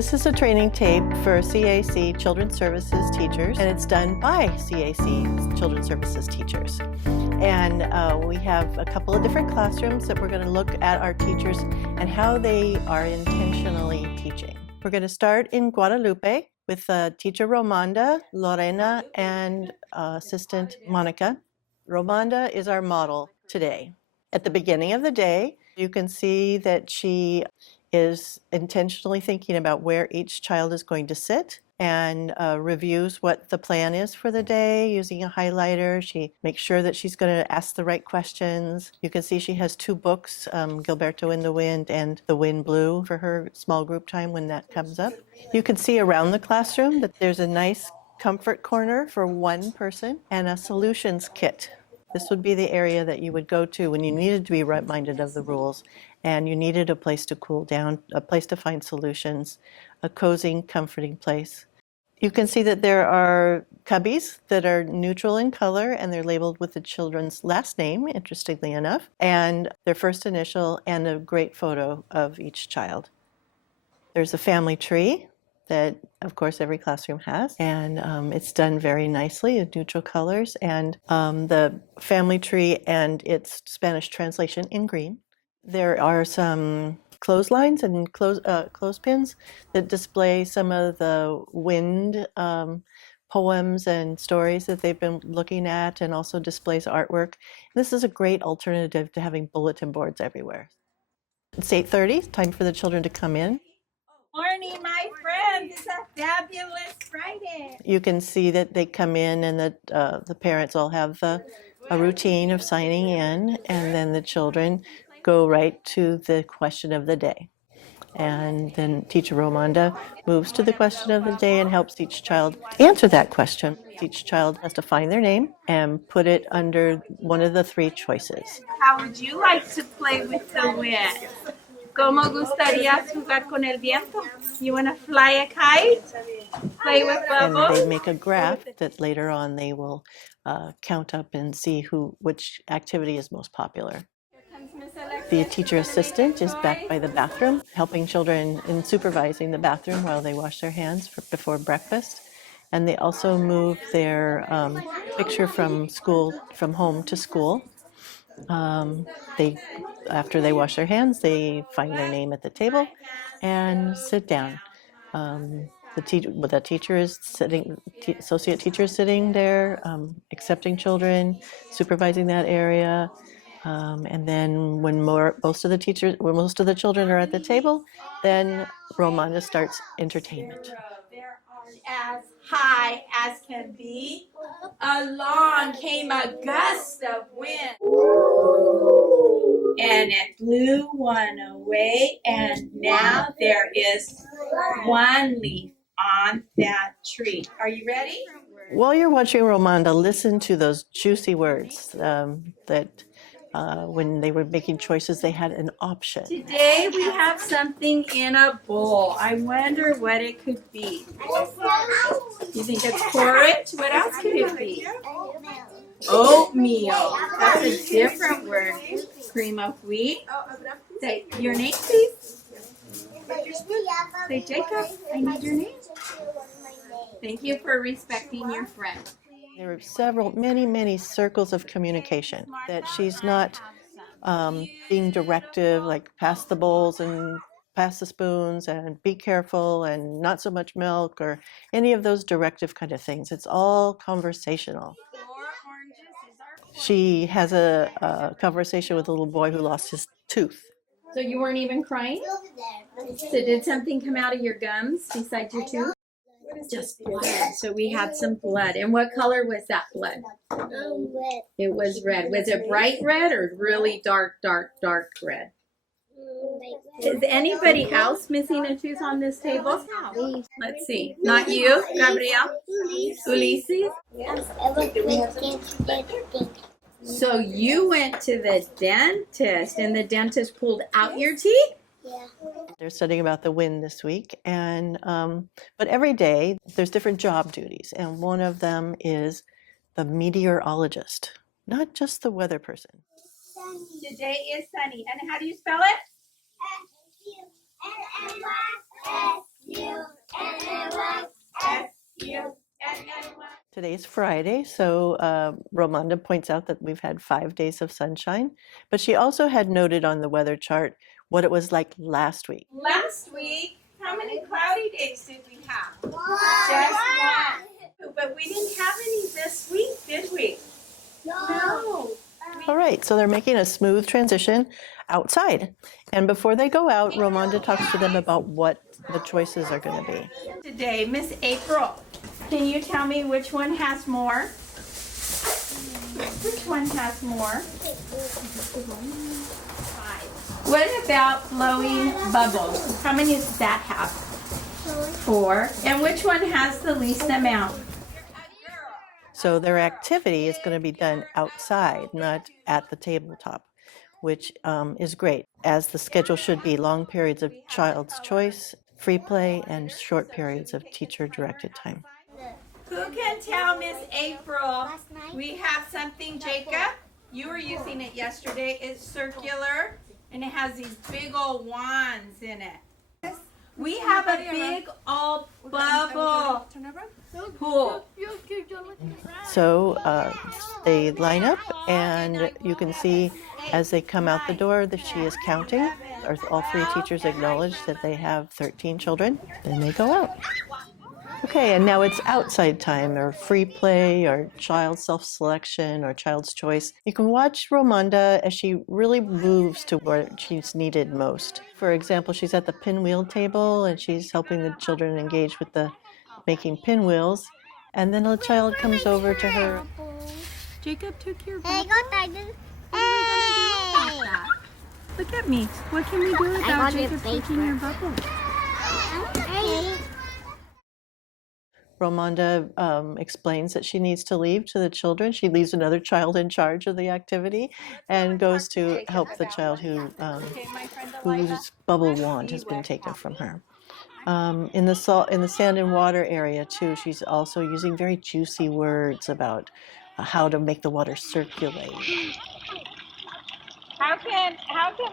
This is a training tape for CAC Children's Services teachers, and it's done by CAC Children's Services teachers. And we have a couple of different classrooms that we're going to look at our teachers and how they are intentionally teaching. We're going to start in Guadalupe with teacher Romanda, Lorena, and assistant Monica. Romanda is our model today. At the beginning of the day, you can see that she is intentionally thinking about where each child is going to sit and reviews what the plan is for the day using a highlighter. She makes sure that she's going to ask the right questions. You can see she has two books, Gilberto in the Wind and The Wind Blew, for her small group time when that comes up. You can see around the classroom that there's a nice comfort corner for one person and a solutions kit. This would be the area that you would go to when you needed to be reminded of the rules and you needed a place to cool down, a place to find solutions, a cozy, comforting place. You can see that there are cubbies that are neutral in color and they're labeled with the children's last name, interestingly enough, and their first initial and a great photo of each child. There's a family tree that, of course, every classroom has, and it's done very nicely in neutral colors, and the family tree and its Spanish translation in green. There are some clotheslines and clothespins that display some of the wind poems and stories that they've been looking at, and also displays artwork. This is a great alternative to having bulletin boards everywhere. It's 8:30, time for the children to come in. Morning, my friends. It's a fabulous Friday. You can see that they come in and that the parents all have a routine of signing in, and then the children go right to the question of the day. And then teacher Romanda moves to the question of the day and helps each child answer that question. Each child has to find their name and put it under one of the three choices. How would you like to play with the wind? ¿Cómo gustarías jugar con el viento? You want to fly a kite? Play with And bubbles? they make a graph that later on they will count up and see which activity is most popular. The teacher assistant is back by the bathroom, helping children in supervising the bathroom while they wash their hands before breakfast. And they also move their picture from home to school. After they wash their hands, they find their name at the table and sit down. The teacher is sitting, associate teacher is sitting there, accepting children, supervising that area. And then when most of the children are at the table, then Romanda starts entertainment. There are as high as can be. Along came a gust of wind, and it blew one away, and now there is one leaf on that tree. Are you ready? While you're watching Romanda, listen to those juicy words that when they were making choices, they had an option. Today we have something in a bowl. I wonder what it could be. You think it's porridge? What else could it be? Oatmeal. That's a different word. Cream of wheat. Say your name, please. Say Jacob. I need your name. Thank you for respecting your friend. There are many circles of communication that she's not being directive, like pass the bowls and pass the spoons and be careful and not so much milk or any of those directive kind of things. It's all conversational. She has a conversation with a little boy who lost his tooth. So you weren't even crying? So did something come out of your gums besides your tooth? Just blood. So we had some blood. And what color was that blood? Red. It was red. Was it bright red or really dark red? Is anybody else missing a tooth on this table? Let's see. Not you, Gabriel? Ulises? So you went to the dentist and the dentist pulled out your teeth? Yeah. They're studying about the wind this week, and but every day there's different job duties, and one of them is the meteorologist, not just the weather person. Today is sunny. And how do you spell it? Today's Friday, so Romanda points out that we've had 5 days of sunshine, but she also had noted on the weather chart what it was like last week. Last week, how many cloudy days did we have? Just one. But we didn't have any this week, did we? No. All right, so they're making a smooth transition outside. And before they go out, Romanda talks to them about what the choices are going to be. Today, Miss April, can you tell me which one has more? Which one has more? 5. What about blowing bubbles? How many does that have? 4. And which one has the least amount? So their activity is going to be done outside, not at the tabletop, which is great, as the schedule should be long periods of child's choice, free play, and short periods of teacher-directed time. Who can tell Miss April we have something, Jacob? You were using it yesterday. It's circular, and it has these big old wands in it. We have a big old bubble pool. So they line up, and you can see as they come out the door that she is counting. All 3 teachers acknowledge that they have 13 children. Then they go out. Okay, and now it's outside time, or free play, or child self-selection, or child's choice. You can watch Romanda as she really moves to where she's needed most. For example, she's at the pinwheel table, and she's helping the children engage with the making pinwheels. And then a child comes over to her. Jacob took your bubble. What are we going to do about that? Look at me. What can we do about Jacob taking your bubble? Romanda explains that she needs to leave to the children. She leaves another child in charge of the activity and goes to help the child whose bubble wand has been taken from her. In the sand and water area too, she's also using very juicy words about how to make the water circulate. How can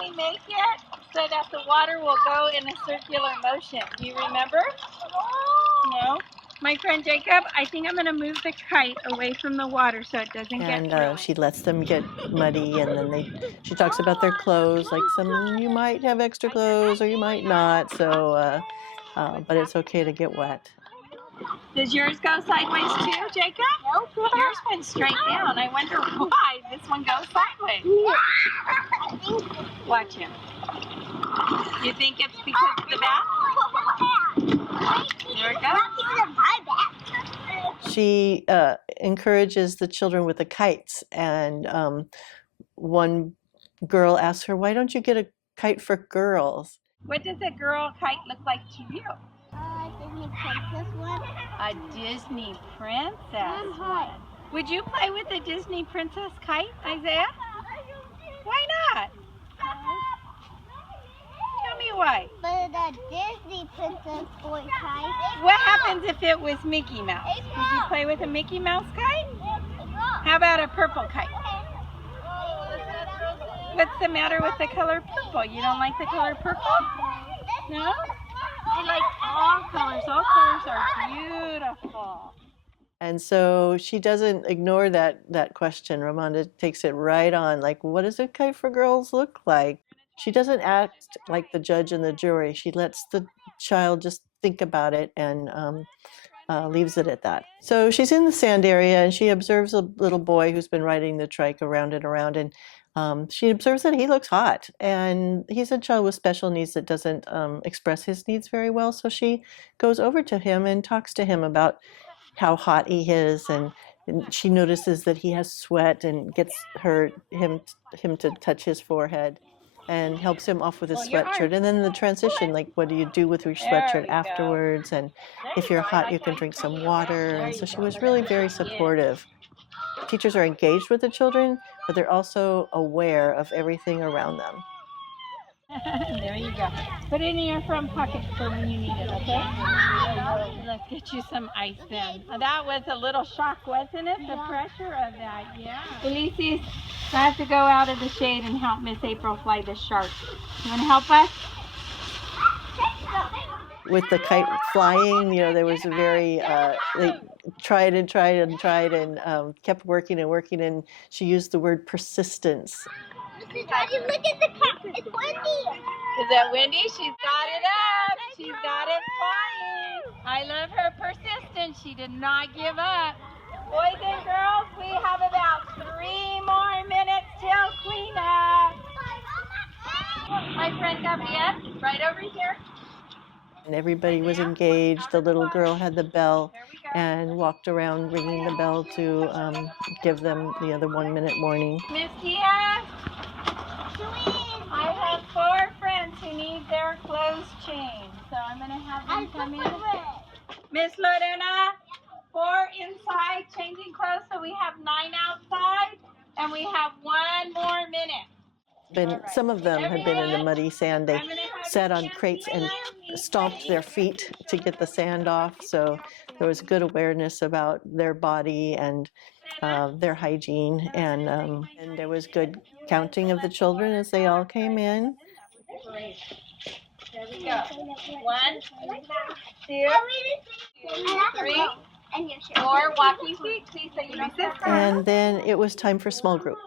we make it so that the water will go in a circular motion? Do you remember? No. My friend Jacob, I think I'm going to move the kite away from the water so it doesn't get through. And she lets them get muddy, and then she talks about their clothes, like you might have extra clothes or you might not, so but it's okay to get wet. Does yours go sideways too, Jacob? Nope. Yours went straight down. I wonder why this one goes sideways. Watch him. You think it's because of the bath? There it goes. She encourages the children with the kites, and one girl asks her, "Why don't you get a kite for girls?" What does a girl kite look like to you? Disney princess one. A Disney princess one. Would you play with a Disney princess kite, Isaiah? Why not? Tell me why. But a Disney princess boy kite. What happens if it was Mickey Mouse? Would you play with a Mickey Mouse kite? How about a purple kite? What's the matter with the color purple? You don't like the color purple? No? I like all colors. All colors are beautiful. And so she doesn't ignore that question. Romanda takes it right on, like, what does a kite for girls look like? She doesn't act like the judge and the jury. She lets the child just think about it and leaves it at that. So she's in the sand area, and she observes a little boy who's been riding the trike around and around, and she observes that he looks hot, and he's a child with special needs that doesn't express his needs very well. So she goes over to him and talks to him about how hot he is, and she notices that he has sweat and gets him to touch his forehead and helps him off with his sweatshirt. And then the transition, like, what do you do with your sweatshirt afterwards? And if you're hot, you can drink some water. And so she was really very supportive. Teachers are engaged with the children, but they're also aware of everything around them. There you go. Put it in your front pocket for when you need it, okay? Let's get you some ice then. That was a little shock, wasn't it? The pressure of that, yeah. Ulysses, I have to go out of the shade and help Miss April fly the shark. You want to help us? with the kite flying, there was a very, they tried and tried and tried and kept working and working, and she used the word persistence. Mrs. Daddy, look at the cat. It's windy. Is that windy? She's got it up. She's got it flying. I love her persistence. She did not give up. Boys and girls, we have about 3 more minutes till cleanup. My friend Gabrielle, right over here. And everybody was engaged. The little girl had the bell and walked around ringing the bell to give them the 1 minute warning. Miss Tia, I have 4 friends who need their clothes changed, so I'm going to have them come in. Miss Lorena, 4 inside changing clothes, so we have 9 outside, and we have 1 more minute. Some of them had been in the muddy sand. They sat on crates and stomped their feet to get the sand off, so there was good awareness about their body and their hygiene, and there was good counting of the children as they all came in. Great. There we go. 1, 2, 3, 4. Walking feet, please, so you don't sit. And then it was time for small group.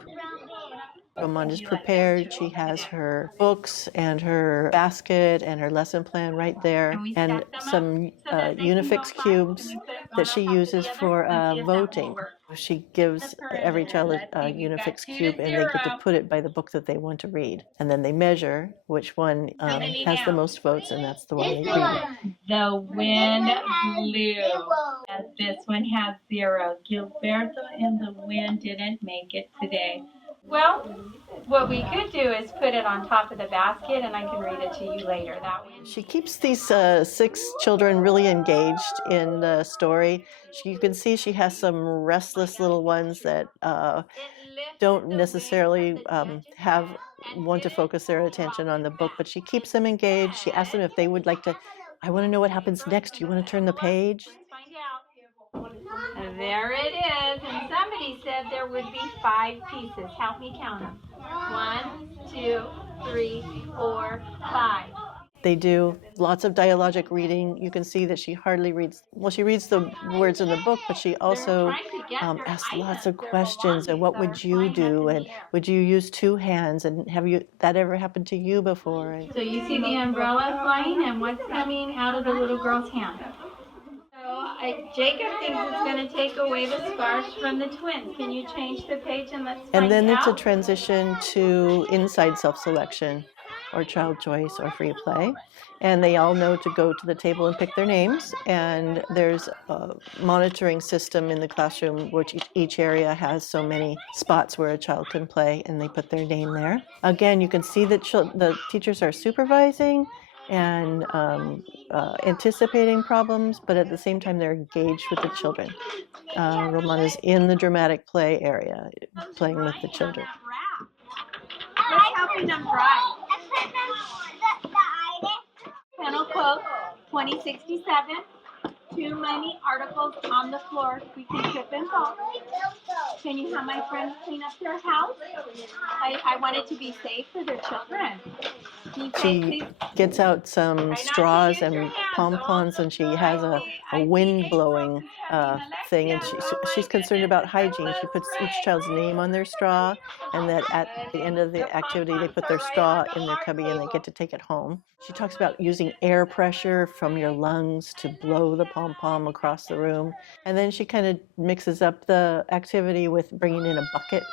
Romanda's prepared. She has her books and her basket and her lesson plan right there, and some Unifix cubes that she uses for voting. She gives every child a Unifix cube, and they get to put it by the book that they want to read. And then they measure which one has the most votes, and that's the one they read. The wind blew. This one has 0. Gilberto and the wind didn't make it today. Well, what we could do is put it on top of the basket, and I can read it to you later. That way. She keeps these 6 children really engaged in the story. You can see she has some restless little ones that don't necessarily want to focus their attention on the book, but she keeps them engaged. She asks them if they would like to, I want to know what happens next. Do you want to turn the page? There it is, and somebody said there would be 5 pieces. Help me count them. 1, 2, 3, 4, 5. They do lots of dialogic reading. You can see that she hardly reads, well, she reads the words in the book, but she also asks lots of questions. And what would you do? And would you use 2 hands? And have that ever happened to you before? And so you see the umbrella flying, and what's coming out of the little girl's hand? Jacob thinks it's going to take away the scarves from the twins. Can you change the page and let's find out? And then it's a transition to inside self-selection, or child choice, or free play. And they all know to go to the table and pick their names. And there's a monitoring system in the classroom, which each area has so many spots where a child can play, and they put their name there. Again, you can see that the teachers are supervising and anticipating problems, but at the same time they're engaged with the children. Romanda's in the dramatic play area, playing with the children. What's helping them dry? Panel quote 2067. Too many articles on the floor. We can trip and fall. Can you have my friends clean up their house? I want it to be safe for their children. She gets out some straws and pom-poms, and she has a wind blowing thing, and she's concerned about hygiene. She puts each child's name on their straw, and that at the end of the activity they put their straw in their cubby and they get to take it home. She talks about using air pressure from your lungs to blow the pom-pom across the room, and then she kind of mixes up the activity with bringing in a bucket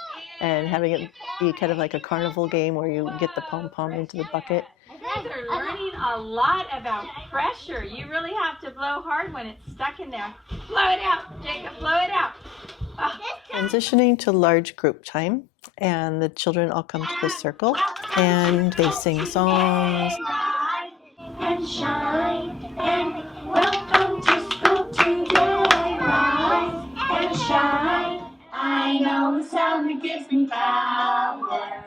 and having it be kind of like a carnival game where you get the pom-pom into the bucket. You guys are learning a lot about pressure. You really have to blow hard when it's stuck in there. Blow it out, Jacob, blow it out. Oh. Transitioning to large group time, and the children all come to the circle and they sing songs. And shine, and welcome to school today. Rise and shine. I know the sound that gives me power.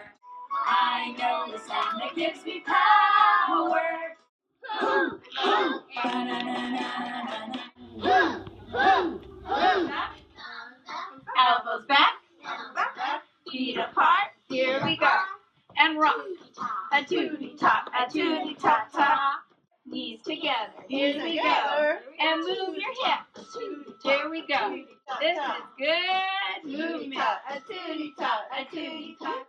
I know the sound that gives me power. Hoo, hoo, ba-na-na-na-na-na. Hoo, hoo, hoo. Elbows back, feet apart, here we go. And rock, a tootie-top, a tootie-top-top. Knees together. Here we go. And move your hips. Here we go. This is good movement. A tootie-tot, a tootie-tot.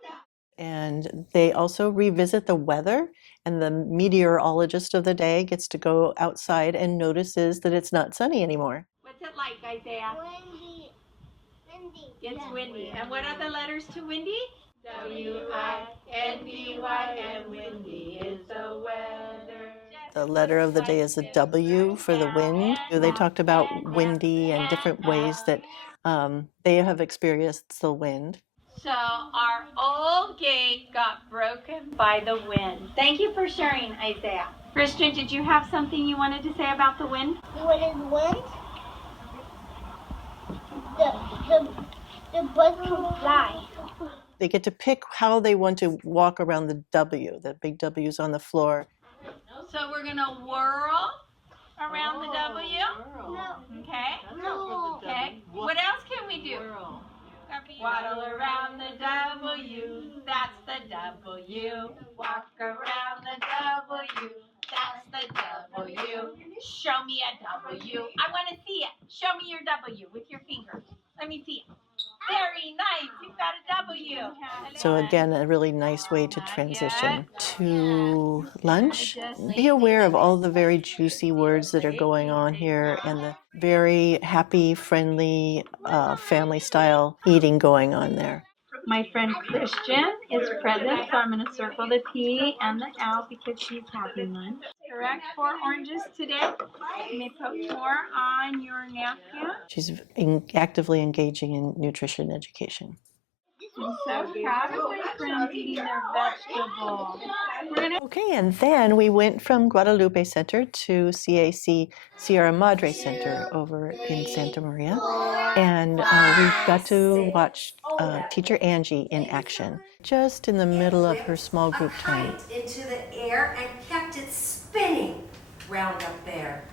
And they also revisit the weather, and the meteorologist of the day gets to go outside and notices that it's not sunny anymore. What's it like, Isaiah? Windy. Windy. It's windy. And what are the letters to windy? W-I-N-D-Y, and windy is the weather. The letter of the day is the W for the wind. They talked about windy and different ways that they have experienced the wind. So our old gate got broken by the wind. Thank you for sharing, Isaiah. Christian, did you have something you wanted to say about the wind? What is wind? The birds can fly. They get to pick how they want to walk around the W. The big W's on the floor. So we're gonna whirl around the W. No. Okay. No. Okay. What else can we do? Waddle around the W. That's the W. Walk around the W. That's the W. Show me a W. I want to see it. Show me your W with your finger. Let me see it. Very nice. You've got a W. So again, a really nice way to transition to lunch. Be aware of all the very juicy words that are going on here and the very happy, friendly, family-style eating going on there. My friend Christian is present, so I'm going to circle the P and the L because she's having lunch. Correct? 4 oranges today. You may put 4 on your napkin. She's actively engaging in nutrition education. I'm so proud of my friends eating their vegetables. Okay, and then we went from Guadalupe Center to CAC Sierra Madre Center over in Santa Maria. And we got to watch teacher Angie in action, just in the middle of her small group time. Into the air and kept it spinning round up there.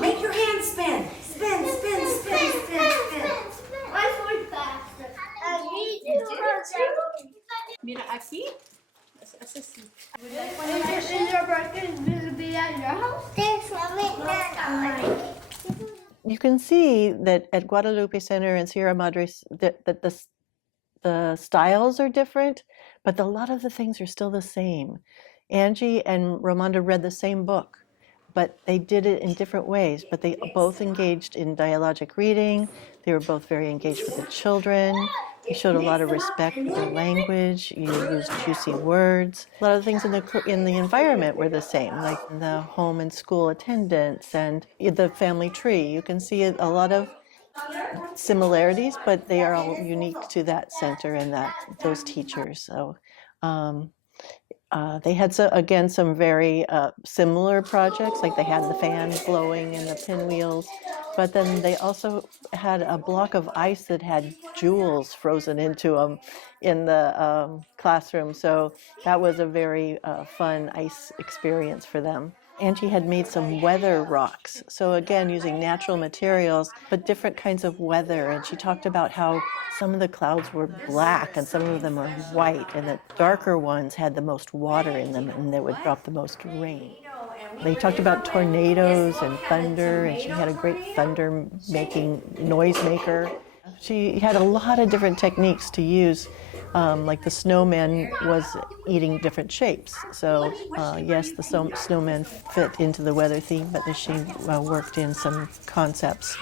Make your hands spin. Spin, spin, spin, spin, spin. My foot faster. I need to Mira aquí. Is your birthday visibility at your house? There's You can see that at Guadalupe Center and Sierra Madre that the styles are different, but a lot of the things are still the same. Angie and Romanda read the same book, but they did it in different ways. But they both engaged in dialogic reading. They were both very engaged with the children. They showed a lot of respect for the language. You used juicy words. A lot of things in the environment were the same, like the home and school attendance and the family tree. You can see a lot of similarities, but they are all unique to that center and those teachers. So they had some very similar projects, like they had the fan blowing and the pinwheels, but then they also had a block of ice that had jewels frozen into them in the classroom. So that was a very fun ice experience for them. Angie had made some weather rocks. So again, using natural materials, but different kinds of weather. And she talked about how some of the clouds were black and some of them were white, and the darker ones had the most water in them and they would drop the most rain. They talked about tornadoes and thunder, and she had a great thunder making noise maker. She had a lot of different techniques to use, like the snowman was eating different shapes. So yes, the snowman fit into the weather theme, but she worked in some concepts.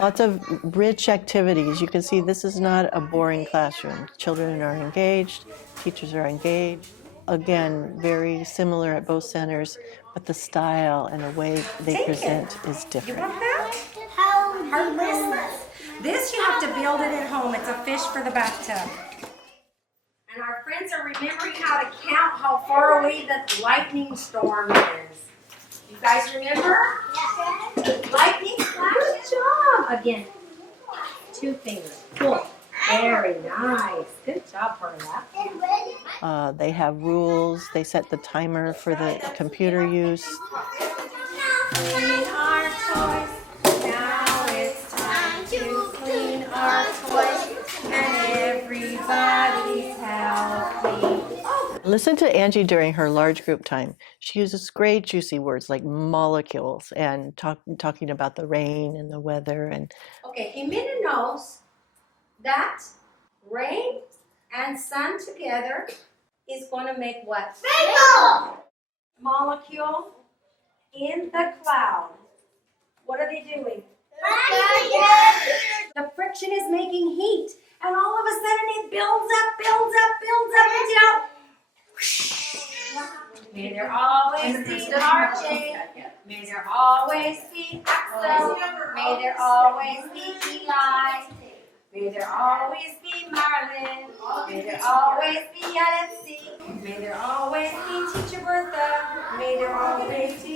Lots of rich activities. You can see this is not a boring classroom. Children are engaged, teachers are engaged. Again, very similar at both centers, but the style and the way they present is different. You want that? Heartless. This you have to build it at home. It's a fish for the bathtub. And our friends are remembering how to count how far away the lightning storm is. You guys remember? Yes. Lightning flash. Good job. Again, 2 fingers. Cool. Very nice. Good job, Perla. They have rules. They set the timer for the computer use. Clean our toys. Now it's time to clean our toys. And everybody's healthy. Listen to Angie during her large group time. She uses great juicy words like molecules and talking about the rain and the weather. And Okay, Jimena knows that rain and sun together is going to make what? Rainbow. Molecule in the cloud. What are they doing? The friction is making heat, and all of a sudden it builds up until may there always be marching. May there always be Axel. May there always be Eli. May there always be Marlin. May there always be Alexi. May there always be Teacher Bertha. May there always be